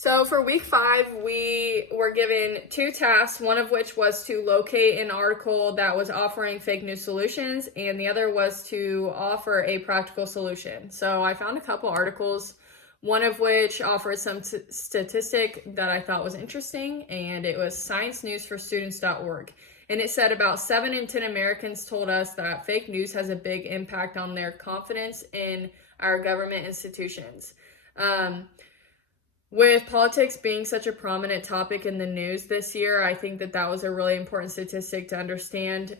So for week 5, we were given 2 tasks, one of which was to locate an article that was offering fake news solutions, and the other was to offer a practical solution. So I found a couple articles, one of which offered some statistic that I thought was interesting, and it was sciencenewsforstudents.org. And it said about 7 in 10 Americans told us that fake news has a big impact on their confidence in our government institutions. With politics being such a prominent topic in the news this year, I think that was a really important statistic to understand.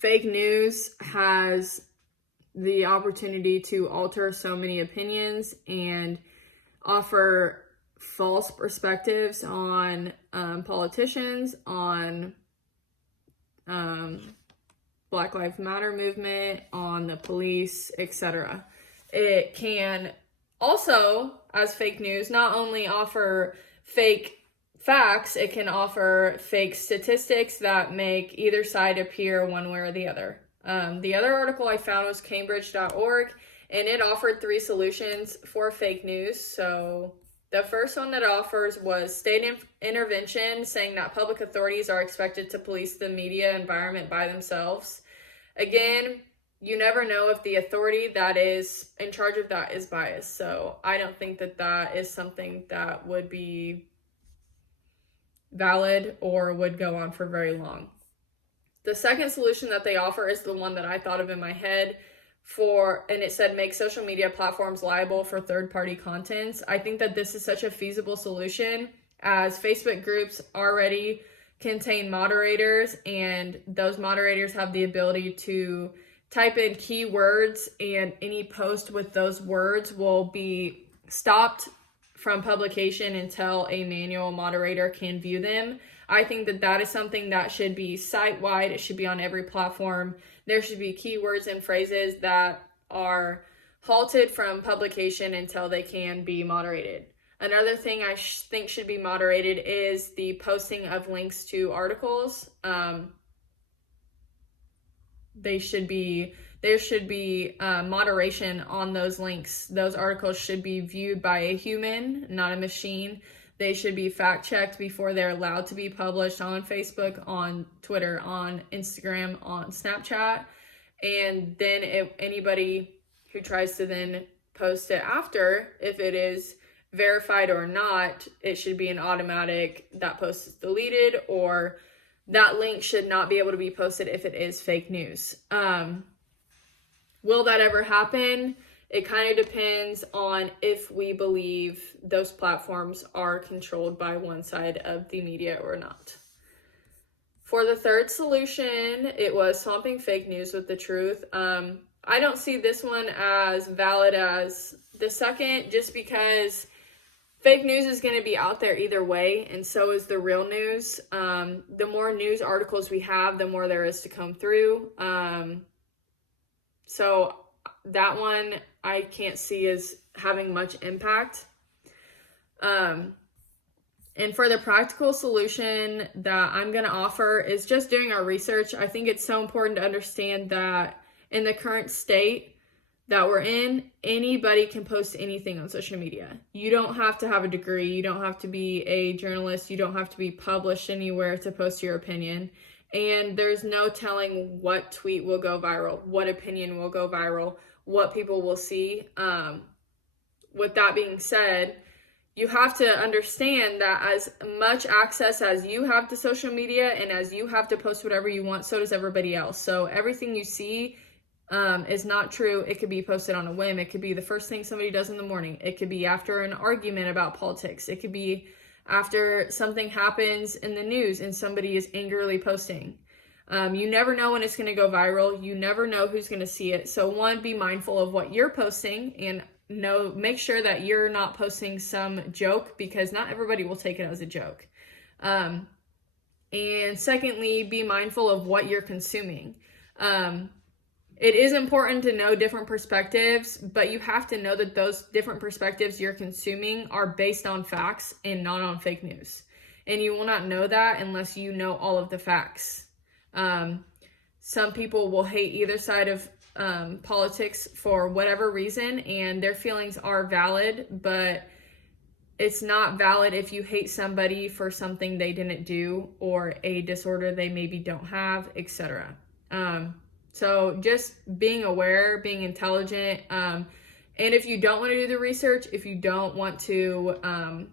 Fake news has the opportunity to alter so many opinions and offer false perspectives on politicians, on Black Lives Matter movement, on the police, etc. It can also, as fake news, not only offer fake facts, it can offer fake statistics that make either side appear one way or the other. The other article I found was Cambridge.org, and it offered 3 solutions for fake news. So the first one that it offers was state intervention, saying that public authorities are expected to police the media environment by themselves. Again, you never know if the authority that is in charge of that is biased. So I don't think that is something that would be valid or would go on for very long. The second solution that they offer is the one that I thought of in my head and it said make social media platforms liable for third-party contents. I think that this is such a feasible solution, as Facebook groups already contain moderators, and those moderators have the ability to type in keywords, and any post with those words will be stopped from publication until a manual moderator can view them. I think that is something that should be site-wide. It should be on every platform. There should be keywords and phrases that are halted from publication until they can be moderated. Another thing I think should be moderated is the posting of links to articles. There should be moderation on those links. Those articles should be viewed by a human, not a machine. They should be fact-checked before they're allowed to be published on Facebook, on Twitter, on Instagram, on Snapchat. And then if anybody who tries to then post it after, if it is verified or not, it should be an automatic, that post is deleted, or that link should not be able to be posted if it is fake news. Will that ever happen? It kind of depends on if we believe those platforms are controlled by one side of the media or not. For the third solution, it was swamping fake news with the truth. I don't see this one as valid as the second, just because fake news is going to be out there either way, and so is the real news. The more news articles we have, the more there is to come through. So that one I can't see as having much impact. And for the practical solution that I'm going to offer is just doing our research. I think it's so important to understand that in the current state that we're in, anybody can post anything on social media. You don't have to have a degree. You don't have to be a journalist. You don't have to be published anywhere to post your opinion. And there's no telling what tweet will go viral, what opinion will go viral, what people will see. With that being said, you have to understand that as much access as you have to social media and as you have to post whatever you want, so does everybody else. So everything you see is not true. It could be posted on a whim. It could be the first thing somebody does in the morning. It could be after an argument about politics. It could be after something happens in the news and somebody is angrily posting. You never know when it's going to go viral. You never know who's going to see it. So one, be mindful of what you're posting, and make sure that you're not posting some joke, because not everybody will take it as a joke. And secondly, be mindful of what you're consuming. It is important to know different perspectives, but you have to know that those different perspectives you're consuming are based on facts and not on fake news. And you will not know that unless you know all of the facts. Some people will hate either side of politics for whatever reason, and their feelings are valid, but It's not valid if you hate somebody for something they didn't do or a disorder they maybe don't have, etc. So just being aware, being intelligent, and if you don't want to do the research, if you don't want to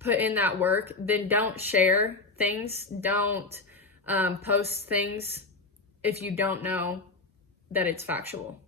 put in that work, then don't share things, don't post things if you don't know that it's factual.